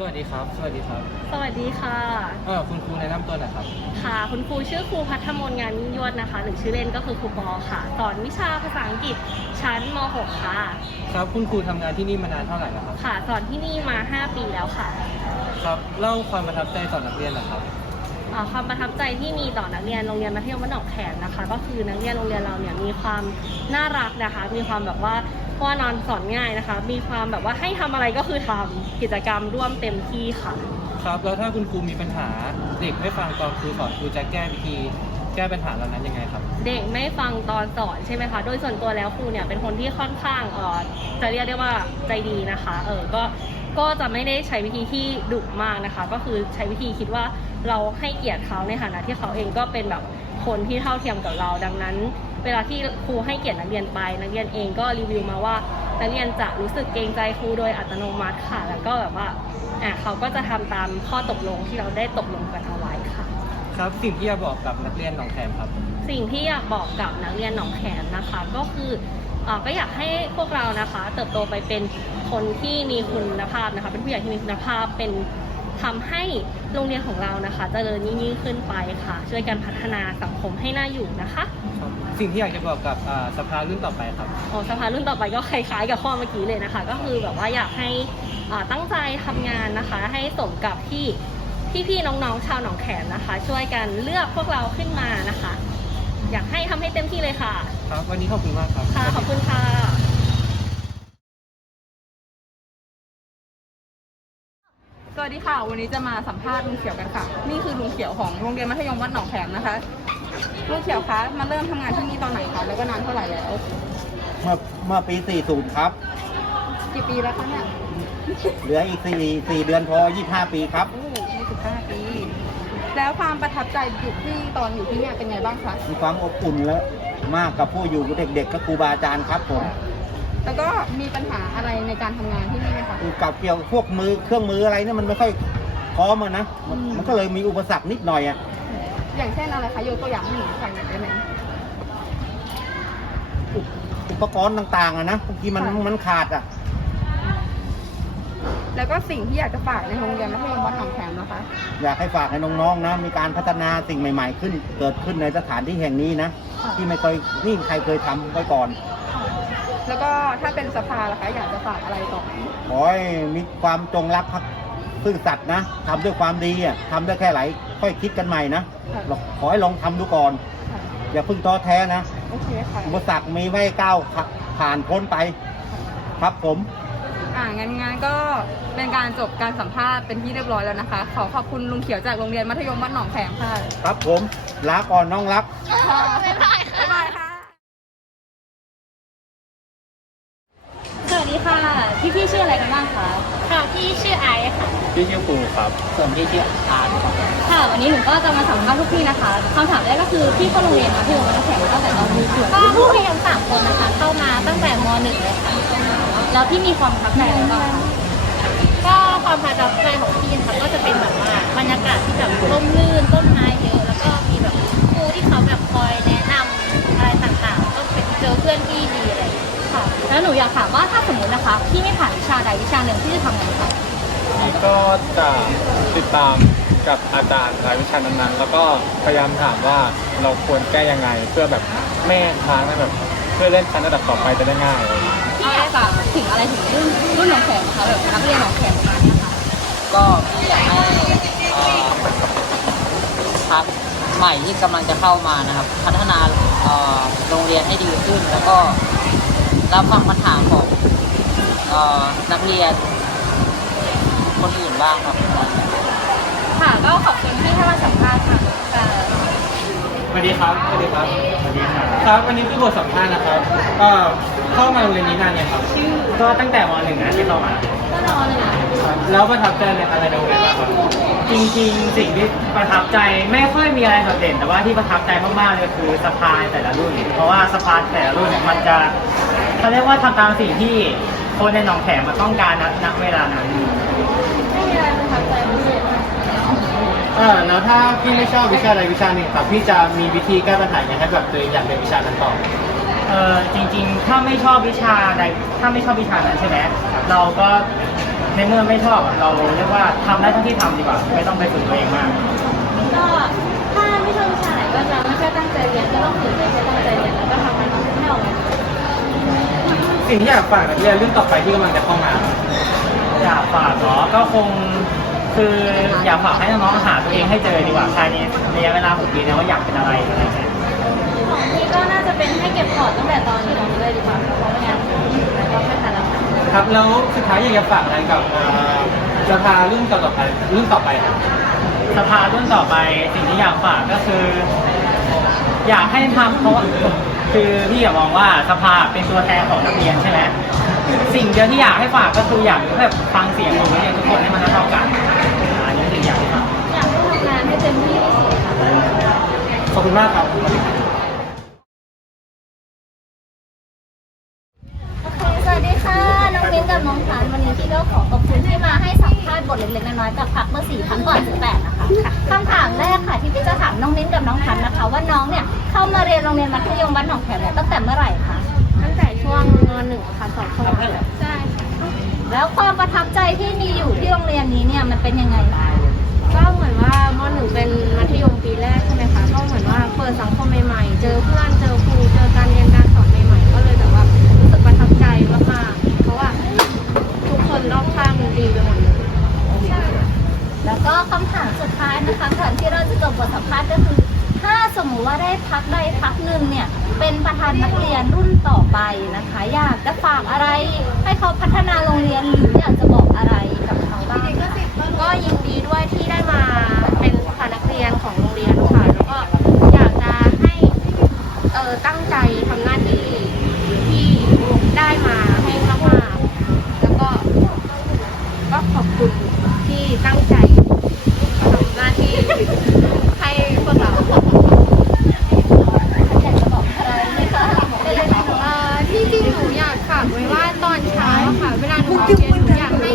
สวัสดีครับ สวัสดีครับสวัสดีค่ะ เออคุณครูแนะนำตัวหน่อยครับ ค่ะ คุณครูชื่อครูพัฒมนงานยิ่งยวดนะคะ หรือชื่อเล่นก็คือครูปอค่ะ สอนวิชาภาษาอังกฤษชั้นม .6 ค่ะ ครับ คุณครูทำงานที่นี่มานานเท่าไหร่แล้วครับ ค่ะ สอนที่นี่มา 5 ปีแล้วค่ะครับเล่าความประทับใจต่อนักเรียนหน่อยครับ อ่าความประทับใจที่มีต่อนักเรียนโรงเรียนมัธยมบ้านหนองแขมนะคะ ก็คือนักเรียนโรงเรียนเราเนี่ยมีความน่ารักนะคะ มีความแบบว่า เพราะว่านอนสอนง่ายนะคะ มีความแบบว่าให้ทำอะไรก็คือทำกิจกรรมร่วมเต็มที่ค่ะ ครับแล้วถ้าคุณครูมีปัญหาเด็กไม่ฟังตอนครูสอนครูจะแก้วิธีแก้ปัญหาเหล่านั้นยังไงครับ เด็กไม่ฟังตอนสอนใช่ไหมคะโดยส่วนตัวแล้วครูเนี่ยเป็นคนที่ค่อนข้างเออจะเรียกได้ว่าใจดีนะคะเออก็ก็จะไม่ได้ใช้วิธีที่ดุมากนะคะ ก็คือใช้วิธีคิดว่าเราให้เกียรติเขาในฐานะที่เขาเองก็เป็นแบบคนที่เท่าเทียมกับเราดังนั้น เวลาที่ครูให้เกียรตินักเรียนไป นักเรียนเองก็รีวิวมาว่า นักเรียนจะรู้สึกเกรงใจครูโดยอัตโนมัติค่ะ แล้วก็แบบว่าอะเขาก็จะทำตามข้อตกลงที่เราได้ตกลงกันเอาไว้ค่ะ ครับสิ่งที่อยากบอกกับนักเรียนหนองแขมครับ สิ่งที่อยากบอกกับนักเรียนหนองแขมนะคะ ก็คือเออก็อยากให้พวกเรานะคะ เติบโตไปเป็นคนที่มีคุณภาพนะคะ เป็นผู้ใหญ่ที่มีคุณภาพเป็น ทำให้โรงเรียนของเรานะคะเจริญยิ่งขึ้นไปค่ะ ช่วยกันพัฒนาสังคมให้น่าอยู่นะคะสิ่งที่อยากจะบอกกับอ่าสภารุ่นต่อไปครับโอ้สภารุ่นต่อไปก็คล้ายๆ กับข้อเมื่อกี้เลยนะคะ ก็คือแบบว่าอยากให้อ่าตั้งใจทำงานนะคะ ให้สมกับที่พี่ๆน้องๆชาวหนองแขมนะคะ ช่วยกันเลือกพวกเราขึ้นมานะคะ อยากให้ทำให้เต็มที่เลยค่ะ ครับ วันนี้ขอบคุณมากครับค่ะขอบคุณค่ะ สวัสดีค่ะ วันนี้จะมาสัมภาษณ์ลุงเขียวกันค่ะ นี่คือลุงเขียวของโรงเรียนมัธยมวัดหนองแขมนะคะ ลุงเขียวคะมาเริ่มทำงานที่นี่ตอนไหนคะ แล้วก็นานเท่าไหร่แล้ว เมื่อเมื่อปี 40 ครับ กี่ปีแล้วคะเนี่ยเหลืออีก 4 4 เดือนพอ 25 ปีครับ โอ้25ปี แล้วความประทับใจอยู่ที่ตอนอยู่ที่เนี่ยเป็นไงบ้างคะ มีความอบอุ่นและมากกับผู้อยู่เด็กๆก็ครูบาอาจารย์ครับผม แล้วก็มีปัญหาอะไรในการทำงานที่นี่ไหมคะ กับเกี่ยวพวกมือเครื่องมืออะไรเนี่ยมันไม่ค่อยพร้อมอะนะมันอืม มันก็เลยมีอุปสรรคนิดหน่อยอะอย่างเช่นอะไรคะยกตัวอย่างให้หนูฟังหน่อยได้ไหม อุปอุปกรณ์ต่างๆอะนะบางทีมันค่ะ มันขาดอะแล้วก็สิ่งที่อยากจะฝากในโรงเรียนมัธยมวัดหนองแขมนะคะ อยากให้ฝากให้น้องๆนะมีการพัฒนาสิ่งใหม่ ๆ ขึ้น เกิดขึ้นในสถานที่แห่งนี้นะค่ะ ที่ไม่เคยนี่ใครเคยทำไว้ก่อน แล้วก็ถ้าเป็นสภาล่ะคะอยากจะฝากอะไรต่อขอให้มีความจงรักภักซื่อสัตย์นะทำด้วยความดีอะทำได้แค่ไหนค่อยคิดกันใหม่นะค่ะเราขอให้ลองทำดูก่อน ค่ะอย่าเพิ่งท้อแท้นะโอเคค่ะอุปสรรคมีไว้ให้ก้าวผ่านพ้นไป ครับผม อ่างั้นงั้นก็เป็นการจบการสัมภาษณ์เป็นที่เรียบร้อยแล้วนะคะ ขอขอบคุณลุงเขียวจากโรงเรียนมัธยมวัดหนองแขมค่ะ ครับผมลาก่อนน้องรักบ๊ายบายค่ะ ดีค่ะ พี่พี่ๆชื่ออะไรกันบ้างคะ ค่ะพี่ชื่อไอซ์ค่ะ พี่ชื่อครูครับส่วนพี่ชื่ออาร์ตครับค่ะ วันนี้หนูก็จะมาสัมภาษณ์ทุกพี่นะคะคำถามแรกก็คือพี่เข้าโรงเรียนมัธยมวัดหนองแขมตั้งแต่ตอนนี้ก็ผู้เรียนสามคนนะคะ เข้ามาตั้งแต่มหนึ่งเลยค่ะ แล้วพี่มีความประทับใจอะไรบ้างคะก็ความประทับใจของ อยากถามว่าถ้าสมมตินะคะพี่ไม่ผ่านวิชาใดวิชาหนึ่งพี่จะทำไงคะนี่ก็จะติดตามกับอาจารย์รายวิชานั้นๆ แล้วก็พยายามถามว่าเราควรแก้ยังไง เพื่อแบบแม่ค้างให้แบบเพื่อเล่นชั้นระดับต่อไปจะได้ง่ายพี่อยากฝากถึงอะไรถึงรุ่นรุ่นหนองแขมคะแบบนักเรียนหนองแขมประมาณเนี้ยค่ะก็พี่อยากให้เอ่อพักใหม่ที่กำลังจะเข้ามานะครับ พัฒนาเอ่อโรงเรียนให้ดีขึ้นแล้วก็ รับฟังปัญหาของเอ่อนักเรียน คนอื่นบ้างครับค่ะก็ขอบคุณที่ให้มาสัมภาษณ์ค่ะค่ะสวัสดีครับสวัสดีครับสวัสดีครับครับวันนี้คือบทสัมภาษณ์นะครับเอ่อเข้ามาโรงเรียนนี้นานเนี่ยงครับก็ตั้งแต่มหนึ่งนะที่เข้ามาก็นอนเลยอะแล้วประทับใจในอะไรในโรงเรียนบ้างครับ จริงๆ สิ่งที่ประทับใจไม่ค่อยมีอะไรโดดเด่น แต่ว่าที่ประทับใจมากๆเลยคือสะพานแต่ละรุ่น เพราะว่าสะพานแต่ละรุ่นเนี่ยมันจะเขาเรียกว่าทำตามสิ่งที่คนในหนองแขมมาต้องการณณเวลานั้น ไม่มีอะไรประทับใจพิเศษค่ะเออแล้วถ้าพี่ไม่ชอบวิชาใดวิชาหนึ่งครับพี่จะมีวิธีแก้ปัญหายังไงให้แบบตัวเองอยากเรียนวิชานั้นต่อ เออจริงๆ ถ้าไม่ชอบวิชาใดถ้าไม่ชอบวิชานั้นใช่ไหมเราก็ในเมื่อไม่ชอบอะเราเรียกว่าทำได้เท่าที่ทำดีกว่า ไม่ต้องไปฝึกตัวเองมาก ก็ถ้าไม่ชอบวิชาไหนก็จะไม่ค่อยตั้งใจเรียนก็ต้องฝืนใจให้ตั้งใจเรียนแล้วก็ทำมันให้ออกมาสิ่งที่อยากฝากนักเรียนรุ่นต่อไปที่กำลังจะเข้ามา อยากฝากเนาะก็คงคืออยากฝากให้น้องๆหาตัวเองให้เจอดีกว่าภายในระยะเวลาหกปีนะว่าอยากเป็นอะไรอะไรเงี้ย ของพี่ก็น่าจะเป็นให้เก็บพอร์ตตั้งแต่ตอนนี้เลยดีกว่าเพราะไม่งั้นก็ไม่ทันแล้วค่ะครับแล้วสุดท้ายอยากจะฝากอะไรกับเอ่อสภารุ่นต่อไปรุ่นต่อไปครับ สภารุ่นต่อไปสิ่งที่อยากฝากก็คือ อยากให้ทำเพราะว่าคือพี่อยากมองว่าสภาเป็นตัวแทนของนักเรียนใช่ไหมสิ่งเดียวที่อยากให้ฝากก็คืออยากแบบฟังเสียงของนักเรียนทุกคนให้มันเท่าๆกันอ่าอันนี้คือสิ่งอยากให้ฝาก อยากให้ทำงานให้เต็มที่ที่สุดค่ะ ขอบคุณมากครับ พันวันนี้พี่ก็ขอขอบคุณที่มาให้สัมภาษณ์บทเล็กๆน้อยๆกับพักเบอร์สี่พันก่อนสิบแปดนะคะคำถามแรกค่ะที่พี่จะถามน้องมิ้นกับน้องพันนะคะ ว่าน้องเนี่ยเข้ามาเรียนโรงเรียนมัธยมวัดหนองแขมเนี่ยตั้งแต่เมื่อไหร่คะตั้งแต่ช่วงมหนึ่งค่ะสองช่วงใช่แล้วความประทับใจที่มีอยู่ที่โรงเรียนนี้เนี่ยมันเป็นยังไงคะก็เหมือนว่ามหนึ่งเป็นมัธยมปีแรกใช่ไหมคะก็เหมือนว่าเปิดสังคมใหม่ๆ เจอเพื่อนเจอครูเจอการเรียนการสอนใหม่ๆ ก็เลยแบบว่ารู้สึกประทับใจมากๆเพราะว่าทุกคน รอบข้างดีไปหมดเลยแล้วก็คำถามสุดท้ายนะคะก่อนที่เราจะจบบทสัมภาษณ์ก็คือ ถ้าสมมุติว่าได้พักใดพักหนึ่งเนี่ย เป็นประธานนักเรียนรุ่นต่อไปนะคะ อยากจะฝากอะไร ให้เขาพัฒนาโรงเรียนหรืออยากจะบอกอะไรกับเขาบ้างคะก็ยินดีด้วยที่ได้มาเป็นประธานนักเรียนของโรงเรียนค่ะ แล้วก็อยากจะให้เออตั้งใจทำหน้าที่ที่ได้มาให้มากๆแล้วก็ก็ขอบคุณที่ตั้งใจทำหน้าที่ให้พวกเรา อยากจะบอกอะไรไหมคะเป็นเลยค่ะ เอ่อที่จริงหนูอยากฝากไว้ว่าตอนเช้าอะค่ะ เวลาหนูเรียนหนูอยากให้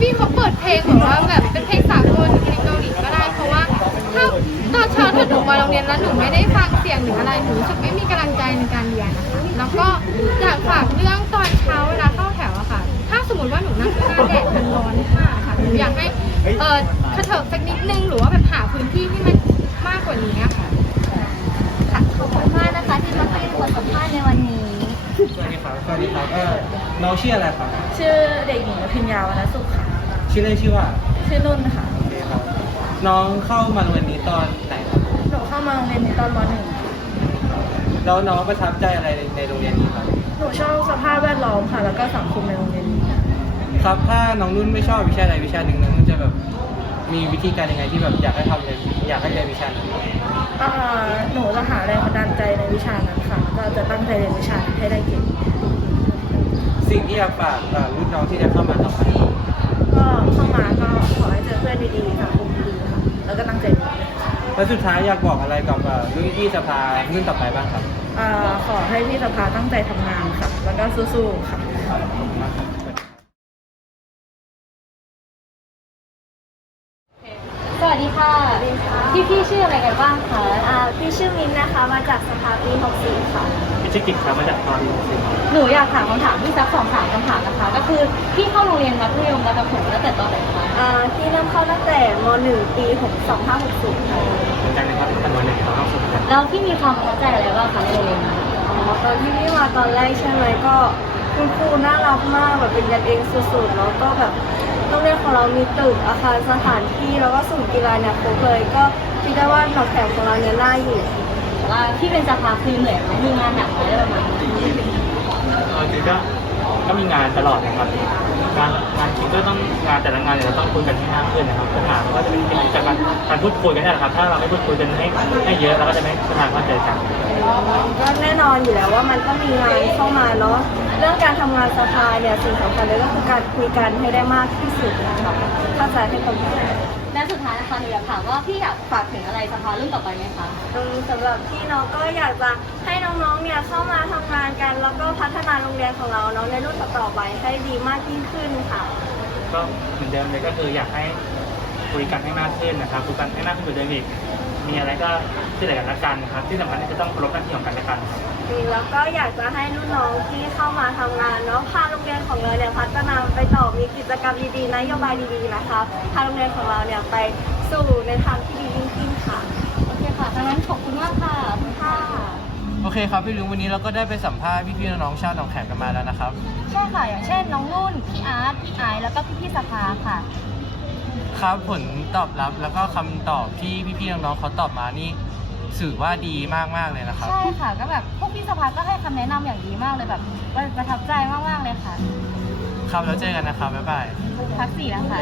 พี่เขาเปิดเพลงแบบว่าแบบเป็นเพลงสากลเพลงเกาหลีก็ได้ เพราะว่าถ้าตอนเช้าถ้าหนูมาโรงเรียนแล้วหนูไม่ได้ฟังเสียงหรื ออะไรหนูรู้สึกไม่มีกำลังใจในการเรียนนะคะแล้วก็อยากฝากเรื่องตอนเช้าเวลาเข้าแถวอะค่ะ ถ้าสมมติว่าหนูนั่งข้างหน้าแดดมันร้อนมากค่ะหนูอยากให้เออกระเถิบสักนิดนึงหรือว่าแบบหาพื้นที่ที่มันมากกว่านี้อะค่ะค่ะขอบคุณมากนะคะที่มาให้บทสัมภาษณ์ในวันนี้สวัสดีครับสวัสดีครับเออน้องชื่ออะไรครับชื่อเด็กหญิงพิญญาวรรณสุขค่ะชื่อเล่นชื่อว่าชื่อนุ่นค่ะโอเคครับน้องเข้ามาโรงเรียนนี้ตอนไหนครับหนูเข้ามาโรงเรียนนี้ตอนมหนึ่ง แล้วน้องประทับใจอะไรในโรงเรียนนี้ครับหนูชอบสภาพแวดล้อมค่ะ แล้วก็สังคมในโรงเรียนนี้ครับถ้าน้องนุ่นไม่ชอบวิชาใดวิชาหนึ่งน้องนุ่นจะแบบมีวิธีการยังไงที่แบบอยากให้ทำเรียนอยากให้เรียนวิชานั้นอ่าหนูจะหาแรงบันดาลใจในวิชานั้นค่ะก็จะตั้งใจเรียนวิชานั้นให้ได้เก่งสิ่งที่อยากฝากกับรุ่นน้องที่จะเข้ามาต่อไปก็เข้ามาก็ขอให้เจอเพื่อนดีๆค่ะคุมดีค่ะแล้วก็ตั้งใจเรียน แล้วสุดท้ายอยากบอกอะไรกับเอ่อรุ่นพี่สภารุ่นต่อไปบ้างครับอ่าขอให้พี่สภาตั้งใจทำงานค่ะ แล้วก็สู้ๆค่ะ สวัสดีค่ะ พี่พี่ๆชื่ออะไรกันบ้างคะอ่าพี่ชื่อมินนะคะ มาจากสภาปี64ค่ะ พิชิตกิจครับมาจากตอนนี้หนูอยากถามคำถามพี่สักสองสามคำถามนะคะ ก็คือพี่เข้าโรงเรียนมัธยมระดับหกตั้งแต่ตอนไหนคะอ่าที่เริ่มเข้าตั้งแต่ม .1 ปี2560ค่ะเหมือนกันนะครับเป็นวันหนึ่งเราต้องฝึกกันแล้วพี่มีความประทับใจอะไรบ้างคะในโรงเรียนนี้อ๋อตอนที่พี่มาตอนแรกใช่ไหมก็ คุณครูน่ารักมากแบบเป็นกันเองสุดๆแล้วก็แบบโรงเรียนของเรามีตึกอาคารสถานที่แล้วก็ศูนย์กีฬาเนี่ยครบเลยก็คิดได้ว่าหนองแขมของเราเนี่ยน่าอยู่ว่าพี่เป็นสภาคือเหนื่อยไหมมีงานหนักไหมอะไรประมาณนี้จริงก็ก็มีงานตลอดนะครับ งานงานคิดก็ต้องงานแต่ละงานเนี่ยเราต้องคุยกันให้มากขึ้นนะครับปัญหาก็จะเป็นจากการการพูดคุยกันนี่แหละครับ ถ้าเราไม่พูดคุยกันให้ให้เยอะเราก็จะไม่สามาก็เจอกันก็แน่นอนอยู่แล้วว่ามันต้องมีงานเข้ามาเนาะเรื่องการทำงานสภาเนี่ยสิ่งสำคัญเลยก็คือการคุยกันให้ได้มากที่สุดนะคะเข้าใจให้ตรงกัน และสุดท้ายนะคะหนูอยากถามว่าพี่อยากฝากถึงอะไรสภารุ่นต่อไปไหมคะอืมสำหรับพี่น้องก็อยากจะให้น้องๆ เนี่ยเข้ามาทำงานกัน แล้วก็พัฒนาโรงเรียนของเราเนาะในรุ่นต่อๆไปให้ดีมากยิ่งขึ้นค่ะ ก็เหมือนเดิมเลยก็คืออยากให้คุยกันให้มากขึ้นนะครับคุยกันให้มากขึ้นกว่าเดิมอีก มีอะไรก็ช่วยเหลือกันและกันนะครับที่สำคัญก็คือต้องเคารพหน้าที่ของกันและกันครับ แล้วก็อยากจะให้รุ่นน้องที่เข้ามาทำงานเนาะพาโรงเรียนของเราเนี่ยพัฒนาไปต่อมีกิจกรรมดีๆนโยบายดีๆนะคะพาโรงเรียนของเราเนี่ยไปสู่ในทางที่ดียิ่งขึ้นค่ะโอเคค่ะดังนั้นขอบคุณมากค่ะขอบคุณค่ะ โอเคครับพี่ลุงวันนี้เราก็ได้ไปสัมภาษณ์พี่ๆน้องๆชาวหนองแขมกันมาแล้วนะครับ ใช่ค่ะ อย่างเช่นน้องนุ่น พี่อาร์ต พี่ไอซ์แล้วก็พี่ๆสภาค่ะ ครับผลตอบรับแล้วก็คำตอบที่พี่ๆน้องๆเขาตอบมานี่สื่อว่าดีมากๆเลยนะครับ ใช่ค่ะ ก็แบบพวกพี่สภาก็ให้คำแนะนำอย่างดีมากเลยแบบประทับใจมากๆเลยค่ะครับแล้วเจอกันนะครับบ๊ายบาย พักสี่นะคะ